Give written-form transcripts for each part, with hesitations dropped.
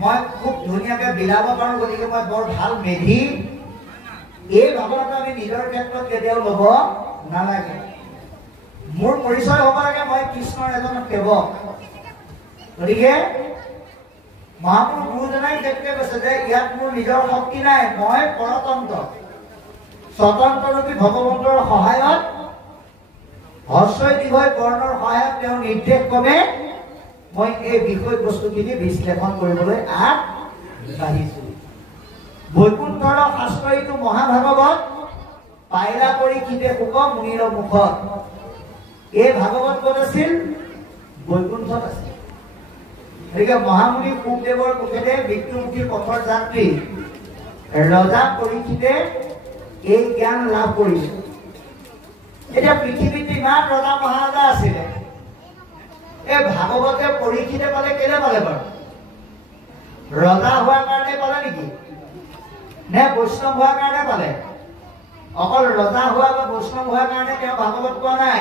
মই খুব ধুনীয়াকে বিলাব পাৰো গতিকে মই বৰ ভাল মেধি এই ভাৱনাটো আমি নিজৰ ক্ষেত্ৰত কেতিয়াও ল'ব নালাগে। মোৰ পৰিচয় হ'ব লাগে মই কৃষ্ণৰ এজন সেৱক। গতিকে মহাপুৰুষ গুৰুজনাই সেইটোকে কৈছে যে ইয়াত মোৰ নিজৰ শক্তি নাই, মই পৰতন্ত্ৰ স্বতন্ত্ৰৰূপী ভগৱন্তৰ সহায়ত হস্ৰই দীঘই বৰ্ণৰ সহায়ত তেওঁ নিৰ্দেশ ক্ৰমে মই এই বিষয় বস্তুখিনি বিশ্লেষণ কৰিবলৈ আগবাঢ়িছো। বৈকুণ্ঠৰ শাস্ত্ৰইটো মহাভাগৱত পাইলা পৰীক্ষিতে শুক মুনিৰ মুখত। এই ভাগৱত ক'ত আছিল? বৈকুণ্ঠত আছিল। গতিকে মহামুনি শুকদেৱৰ মুখেৰে মৃত্যুমুখী পথৰ যাত্ৰী ৰজা পৰীক্ষিতে এই জ্ঞান লাভ কৰিছে। এতিয়া পৃথিৱীত ইমান ৰজা মহাৰজা আছিলে, এই ভাগৱতে পৰীক্ষিতে পালে কেলে পালে বাৰু? ৰজা হোৱাৰ কাৰণে পালে নেকি, নে বৈষ্ণৱ হোৱাৰ কাৰণে পালে? অকল ৰজা হোৱা বা বৈষ্ণৱ হোৱাৰ কাৰণে তেওঁ ভাগৱত কোৱা নাই।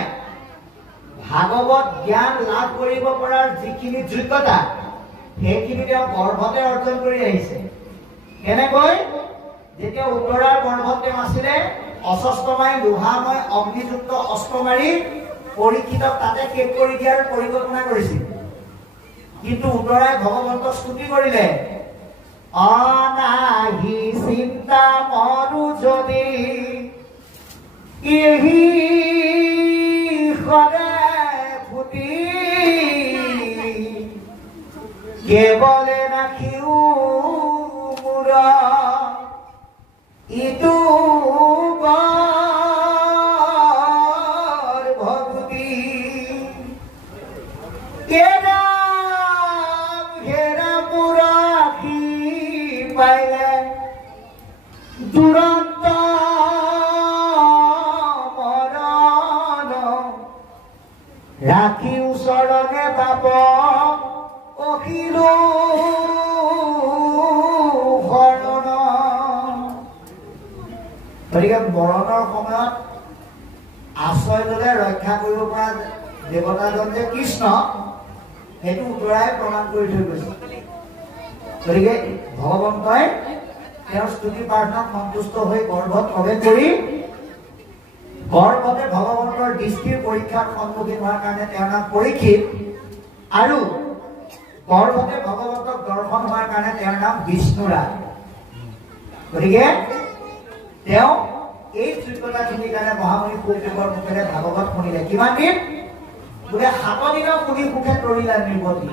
ভাগৱত জ্ঞান লাভ কৰিব পৰাৰ যিখিনি যোগ্যতা সেইখিনি তেওঁ গৰ্ভতে অৰ্জন কৰি আহিছে। কেনেকৈ? যেতিয়া উত্তৰাৰ গৰ্ভত তেওঁ আছিলে, অস্ত্ৰমাৰি লোহাময় অগ্নিযুক্ত অস্ত্ৰ মাৰি পৰীক্ষিতক তাতে শেষ কৰি দিয়াৰ পৰিকল্পনা কৰিছিল। কিন্তু উত্তৰাই ভগৱন্তক স্তুতি কৰিলে, অনাহি চিন্তা মৰু যদি ইহি সৰে ফুটি কেৱলে ৰাখিও মোৰ ইটো দুৰন্ত মৰণ ৰাখি চৰণে পাব অখিলো শৰণ। গতিকে মৰণৰ সময়ত আশ্ৰয় ললে ৰক্ষা কৰিব পৰা দেৱতাজন যে কৃষ্ণ, সেইটো উত্তৰাই প্ৰমাণ কৰি থৈ গৈছে। গতিকে ভগৱন্তই তেওঁৰ স্তুতি প্ৰাৰ্থনাত সন্তুষ্ট হৈ গৰ্ভত প্ৰৱেশ কৰি গৰ্ভতে ভগৱন্তৰ দৃষ্টিৰ পৰীক্ষাৰ সন্মুখীন হোৱাৰ কাৰণে তেওঁৰ নাম পৰীক্ষিত, আৰু গৰ্ভতে ভগৱন্তক দৰ্শন হোৱাৰ কাৰণে তেওঁৰ নাম বিষ্ণুৰাজ। গতিকে তেওঁ এই যোগ্যতাখিনিৰ কাৰণে মহামুনি শুকদেৱৰ মুখেৰে ভাগৱত শুনিলে। কিমান দিন? বোলে 7 দিনৰ শুনি সুখে তৰিলা নিৰ্গতি।